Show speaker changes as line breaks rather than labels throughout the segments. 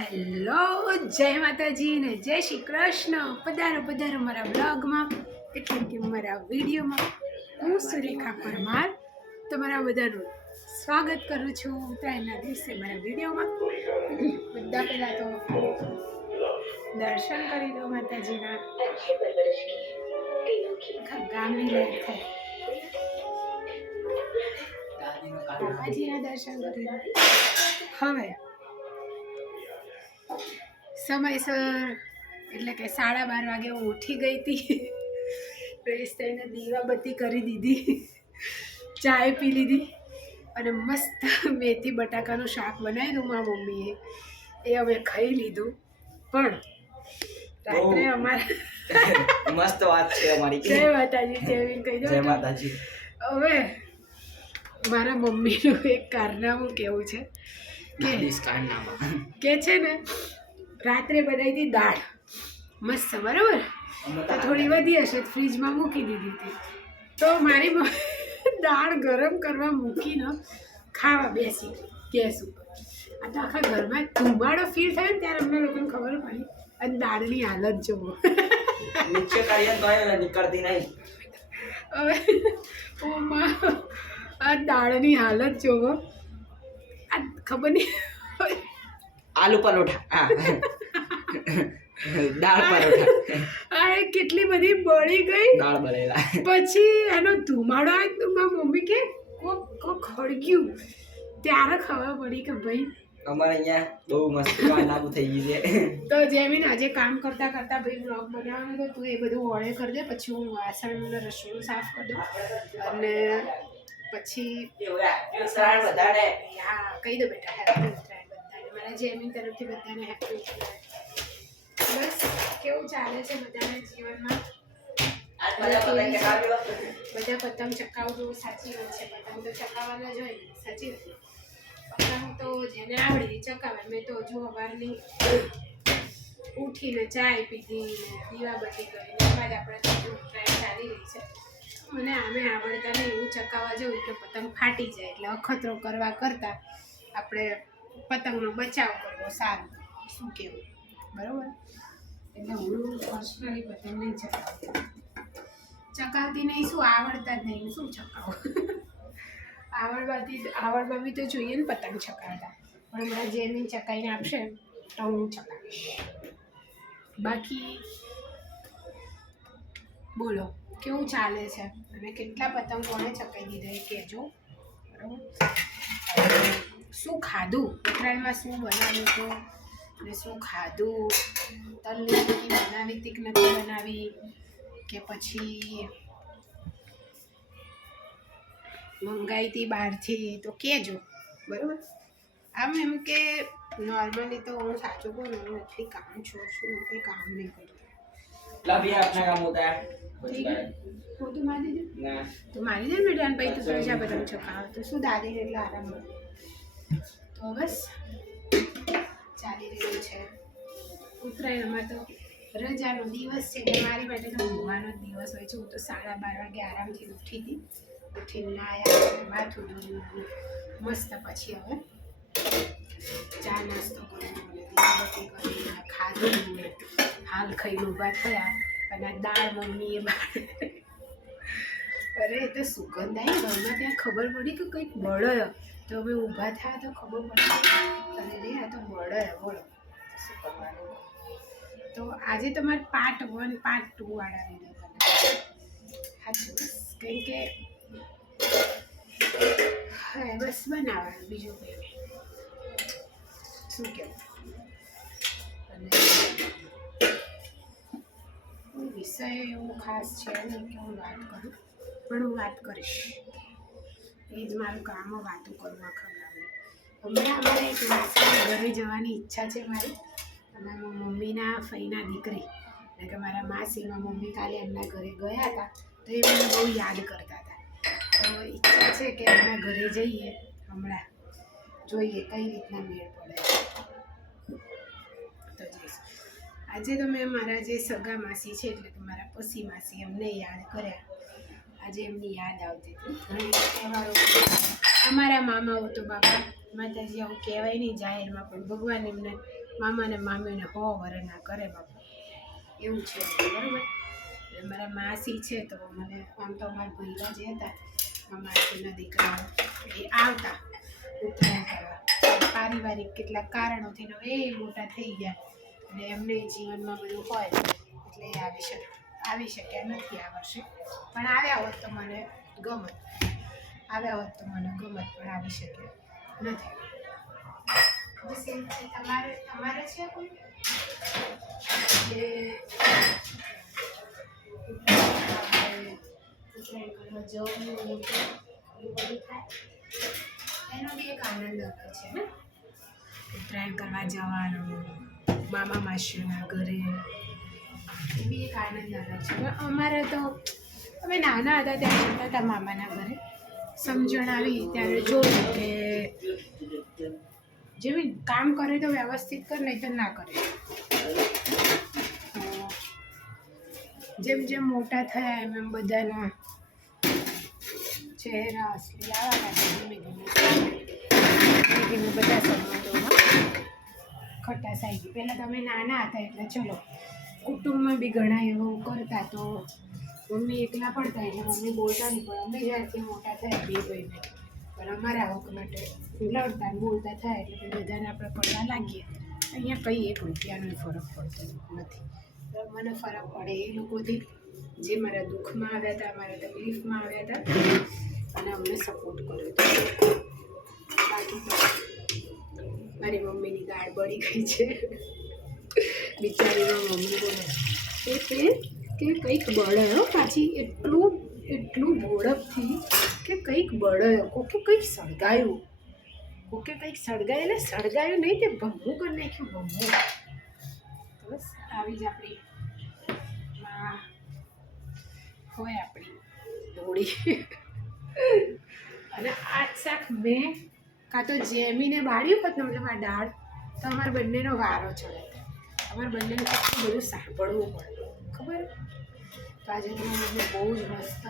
Hello જય માતાજી ને જય શ્રી કૃષ્ણ. પધારો પધારો મારા બ્લોગમાં એટલે કે મારા વિડીયોમાં. હું સુરેખા પરમાર. તમારા બધાનું સ્વાગત કરું છું ઉત્તરાયણના દિવસે મારા વિડીયોમાં. બધા પહેલાં તો દર્શન કરી દો માતાજીના. ગામની લાઈટ થાય. બાબાજીના દર્શન કરી હવે સમયસર એટલે કે સાડા બાર વાગે હું ઉઠી ગઈ હતી. ફ્રેશ થઈને દીવાબત્તી કરી દીધી. ચાય પી લીધી અને મસ્ત મેથી બટાકાનું શાક બનાવી દઉં મારા મમ્મીએ. એ અમે ખાઈ લીધું. પણ રાત્રે અમારા
મસ્ત વાત છે અમારી.
જય માતાજી જય કહી
જય
દો
માતાજી.
હવે મારા મમ્મીનું એક કારનામું કેવું છે કે કે છે ને રાત્રે બનાવી હતી દાળ. મસ્ત બરાબર? તો થોડી વધી હશે ફ્રીજમાં મૂકી દીધી હતી. તો મારી દાળ ગરમ કરવા મૂકીને ખાવા બેસી. ગેસ ઉપર. આ તો આખા ઘરમાં ધુમાડો ફીલ થયો ને ત્યારે અમને લોકોને ખબર પડી. અને દાળની હાલત જોવો.
નીચે કરીએ તો નીકળતી નહીં.
આ દાળની હાલત જોવો. આ ખબર નહીં
આલુ પરોઠા હા. દાળ પરોઠા.
આ કેટલી બધી બળી ગઈ.
દાળ બળેલા.
પછી એનો ધુમાડો આવ્યો મારી મમ્મી કે કોક કોક ખડગ્યું ત્યારે ખબર પડી કે ભાઈ
અમારે અહીંયા બહુ મસ્ત લાગુ થઈ ગઈ છે.
તો જેમીન આજે કામ કરતા કરતા ભાઈ બ્લોગ બનાવવાનો તો તું એ બધું ઓળે કરી દે પછી હું વાસણ રસોડું સાફ કરી દઉં. અને પછી હા કહી દો બેટા ઉત્તરાયણ બધાને તરફથી બધાને હેપી બસ કેવું ચાલે છે બધાના જીવનમાં? બધા પતંગ ચકાવવું સાચી વાત છે પતંગ તો ચકાવવાના જ હોય સાચી વાત? પતંગ તો જેને આવડે એ ચકાવે. મેં તો જો સવારની ઉઠીને ચાય પીધી ને દીવાબત્તી કરીને બાદ આપણે ટ્રાય ચાલી રહી છે. મને આમે આવડતા નહીં એવું ચકાવવા જવું કે પતંગ ફાટી જાય એટલે અખતરો કરવા કરતાં આપણે પતંગનો બચાવ કરવો સારું. શું કહેવું? બરાબર? એટલે હું પર્સનલી પતંગ નહીં ચકાવતી ચકાવતી નહીં શું? આવડતા જ નહીં. શું ચકાવું આવડવાથી આવડવા બી તો જોઈએ ને પતંગ ચકાવતા પણ હમણાં જેમી ચકાઈને આપશે તો હું ચકાવીશ બાકી બોલો કેવું ચાલે છે? અને કેટલા પતંગ કોણે ચકાઈ દીધા એ કહેજો. બરાબર? શું ખાધું? ઉત્તરાયણમાં શું બનાવ્યું હતું? અને શું ખાધું? તલની બનાવી તીક નથી બનાવી કે પછી મંગાવી હતી બહારથી? તો કહેજો. બરાબર? આમ એમ કે નોર્મલી તો હું સાચું કહું ને હું એટલી કામ છું છું હું કંઈ કામ નહીં કરું. હું તો મારી દીધું?
ના.
તો મારી દે ને બેટા પછી તું બધા ચકાવ તો શું દાદી એટલે આરામ મળે. તો બસ ચાલી રહ્યું છે. ઉત્તરાયણમાં તો રજાનો દિવસ છે એટલે મારી માટે તો ઊંઘવાનો દિવસ હોય છે. હું તો સાડા બાર વાગે આરામથી ઉઠી હતી. ઉઠીને નાયા, માથું ધોયું, મસ્ત પછી હવે ચા નાસ્તો કર્યો ખાધું હાલ ખાઈને ઊભા થયા અને દાળ મમ્મીએ અરે, એ તો સુગંધ આવી ઘરમાં ત્યાં ખબર પડી કે કંઈક બળ્યો. તો હવે ઊભા થયા તો ખબર પડે. અને રે આ તો બળ્યો બોલો. તો આજે તમારે પાર્ટ વન પાર્ટ ટુ વાળા વીડિયો સાચું કેમ કે, હા બસ બનાવવાનું બીજું કંઈ શું કહેવું અને વિષય એવો ખાસ છે નહીં કે હું વાત કરું, પણ હું વાત કરીશ. એ જ મારું કામ વાતો કરવા ખવડાવું હમણાં અમારે એક માસી ઘરે જવાની ઈચ્છા છે મારી. અને મમ્મીના ફઈના દીકરી. એટલે કે મારા માસીમાં મમ્મી કાલે એમના ઘરે ગયા હતા, તો એ મને બહુ યાદ કરતા હતા. તો ઈચ્છા છે કે એમના ઘરે જઈએ હમણાં. જોઈએ કઈ રીતના મેળ પડે. તો જઈશ. આજે તો મેં મારા જે સગા માસી છે, એટલે કે મારા પસી માસી એમને યાદ કર્યા. આજે એમની યાદ આવતી હતી. તહેવારો અમારા મામાઓ તો બાપા, માતાજી આવું કહેવાય નહીં, જાહેરમાં પણ ભગવાન એમને મામાને મામીને હો વરના કરે બાપા. એવું છે, બરાબર? મારા માસી છે તો મને આમ તો અમારા ભૈયા જે હતા, અમારા દીકરા એ આવતા ઉત્તરાયણ કરવા. પારિવારિક કેટલાક કારણોથી એ મોટા થઈ ગયા. અને એમને જીવનમાં બધું હોય, એટલે એ આવી શકે આવી શક્યા નથી આ વર્ષે. પણ આવ્યા હોત તો મને ગમત. આવ્યા હોત તો મને ગમત, પણ આવી શક્યા નથી. તમારે તમારે છે કોઈ? ઉત્તરાયણ જવું એનો બી એક આનંદ આવે છે ને? ઉત્તરાયણ કરવા જવાનું, મામા માસીઓના ઘરે આનંદ અલગ છે. અમારે તો, અમે નાના હતા ત્યારે જતા હતા મામાના ઘરે. સમજણ આવી ત્યારે જોયું કે જેવી કામ કરે તો વ્યવસ્થિત કર નહીં તો ના કરે. જેમ જેમ મોટા થયા એમ એમ બધાના ચહેરા અસલી આવવા લાગ્યા ધીમે ધીમે ધીમે બધા સંબંધોમાં ખટાશ આવી ગઈ. પહેલાં તમે નાના હતા એટલે ચલો કુટુંબમાં બી ઘણા એવું કરતા તો મમ્મી એકલા પડતા એટલે મમ્મી બોલતા નહીં, પણ અમે જ્યારથી મોટા થયા બે ભાઈને. પણ અમારા હક માટે લડતા બોલતા થાય એટલે બધાને આપણે પડવા લાગીએ. અહીંયા કંઈ એક રૂપિયાનો ફરક પડતો નથી. તો મને ફરક પડે એ લોકોથી જે મારા દુઃખમાં આવ્યા હતા, મારા તકલીફમાં આવ્યા હતા, અને અમને સપોર્ટ કર્યો હતો. બાકી મારી મમ્મીની ગાળ બળી ગઈ છે. બિચારીમાં મમ્મી બોલે તે કે કંઈક બળયો પાછી, એટલું એટલું ભોળપથી કે કંઈક બળયો કોકે કંઈક સળગાયું. કોકે કંઈક સળગાય? એટલે સળગાયું નહીં, તે ભમ્મું કરી નાખ્યું ભમ્મું બસ, આવી જ આપણી માં હોય આપણી હોળી. અને આ શાક મેં કાં તો જેમીને બાળ્યું હોત ને, મતલબ આ દાળ, તો અમારા બંનેનો વારો ચડે. અમારે બંનેને કેટલું બધું સાંભળવું પડે ખબર? તો આજે તમે મને બહુ જ મસ્ત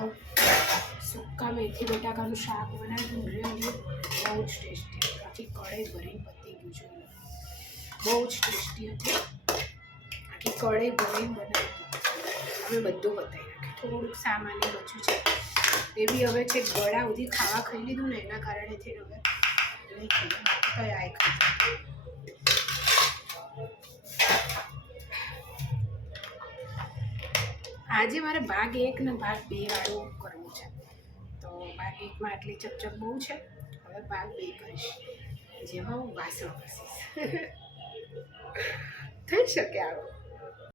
સુકા મેથી બટાકાનું શાક બનાવ્યું રિયલી બહુ જ ટેસ્ટી. આખી કઢાઈ ભરીને પતી ગયું છે. બહુ જ ટેસ્ટી હતું. આખી કઢાઈ ભરીને બનાવી. અમે બધું બતાવી નાખ્યું થોડુંક સામાન્ય બચ્યું છે. એ બી હવે છે ગળા સુધી ખાવા ખાઈ લીધું ને, એના કારણેથી હવે નહીં તો આ ખાધું આજે મારે ભાગ એક ને ભાગ બે વાળું કરવું છે. તો ભાગ એકમાં આટલી ચકચક બહુ છે. હવે ભાગ બે કરીશ. જેમાં હું વાસણ ઘસીશ. થઈ શકે આવું.